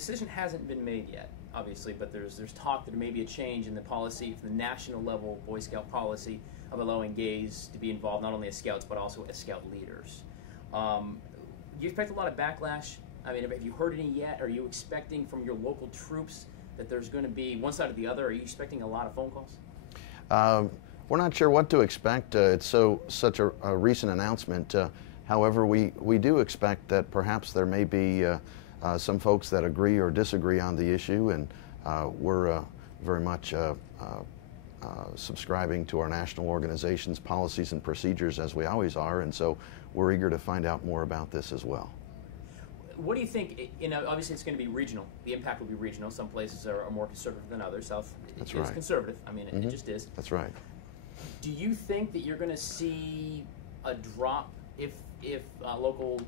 decision hasn't been made yet, obviously, but there's talk that there may be a change in the policy, the national level Boy Scout policy of allowing gays to be involved not only as scouts but also as scout leaders. Do you expect a lot of backlash? I mean, have you heard any yet? Are you expecting from your local troops that there's going to be one side or the other? Are you expecting a lot of phone calls? We're not sure what to expect. It's such a recent announcement. However, we do expect that perhaps there may be some folks that agree or disagree on the issue, and we're very much subscribing to our national organization's policies and procedures, as we always are, and so we're eager to find out more about this as well. What do you think? You know, obviously it's going to be regional. The impact will be regional. Some places are more conservative than others. South is conservative. I mean, it just is. That's right. Do you think that you're going to see a drop if a local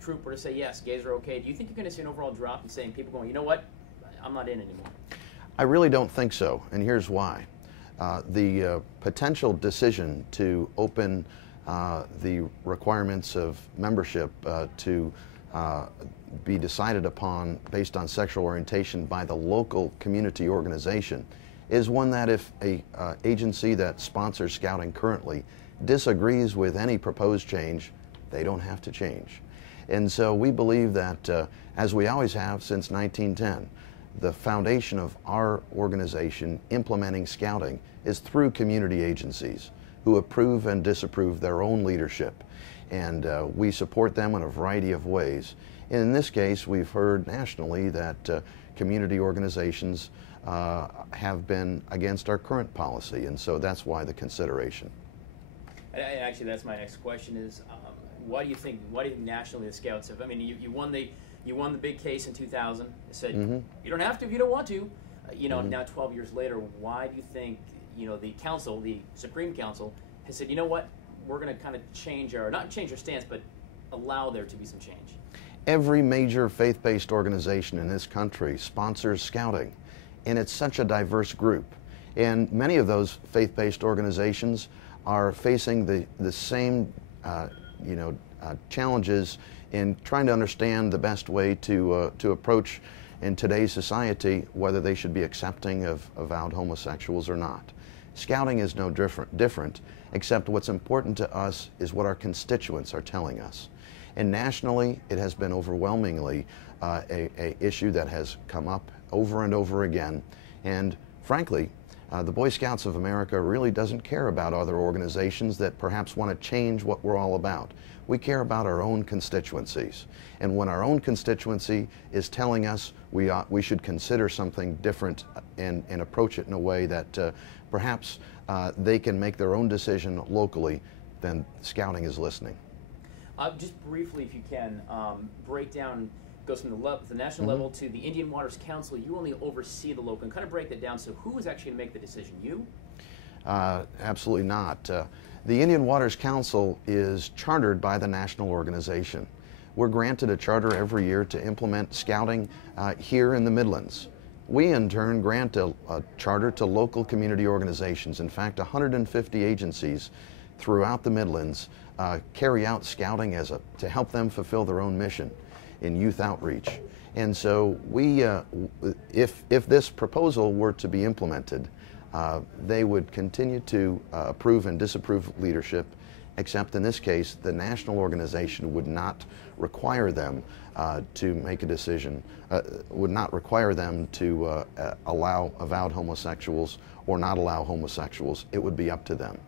troop were to say, yes, gays are okay? Do you think you're going to see an overall drop in saying people going, you know what, I'm not in anymore? I really don't think so, and here's why. The potential decision to open the requirements of membership to be decided upon based on sexual orientation by the local community organization is one that if a agency that sponsors scouting currently disagrees with any proposed change, they don't have to change. And so we believe that, as we always have since 1910, the foundation of our organization implementing scouting is through community agencies who approve and disapprove their own leadership. And we support them in a variety of ways. And in this case, we've heard nationally that community organizations have been against our current policy, and so that's why the consideration. Actually, that's my next question is, why do you think nationally the Scouts have, I mean, you won the big case in 2000, said you don't have to if you don't want to. You know, now 12 years later, why do you think, you know, the council, the Supreme Council, has said, you know what, we're going to kind of change our, not change our stance, but allow there to be some change? Every major faith-based organization in this country sponsors scouting, and it's such a diverse group. And many of those faith-based organizations are facing the same challenges in trying to understand the best way to approach in today's society whether they should be accepting of avowed homosexuals or not. Scouting is no different, except what's important to us is what our constituents are telling us. And nationally, it has been overwhelmingly a issue that has come up over and over again. And frankly, the Boy Scouts of America really doesn't care about other organizations that perhaps want to change what we're all about. We care about our own constituencies. And when our own constituency is telling us we should consider something different and approach it in a way that perhaps they can make their own decision locally, then scouting is listening. Just briefly, if you can, break down, goes from the national level to the Indian Waters Council. You only oversee the local, and kind of break that down. So who is actually going to make the decision? You? Absolutely not. The Indian Waters Council is chartered by the national organization. We're granted a charter every year to implement scouting here in the Midlands. We, in turn, grant a charter to local community organizations. In fact, 150 agencies throughout the Midlands carry out scouting to help them fulfill their own mission in youth outreach. And so we, if this proposal were to be implemented, they would continue to approve and disapprove leadership, except in this case, the national organization would not require them to make a decision, would not require them to allow avowed homosexuals or not allow homosexuals. It would be up to them.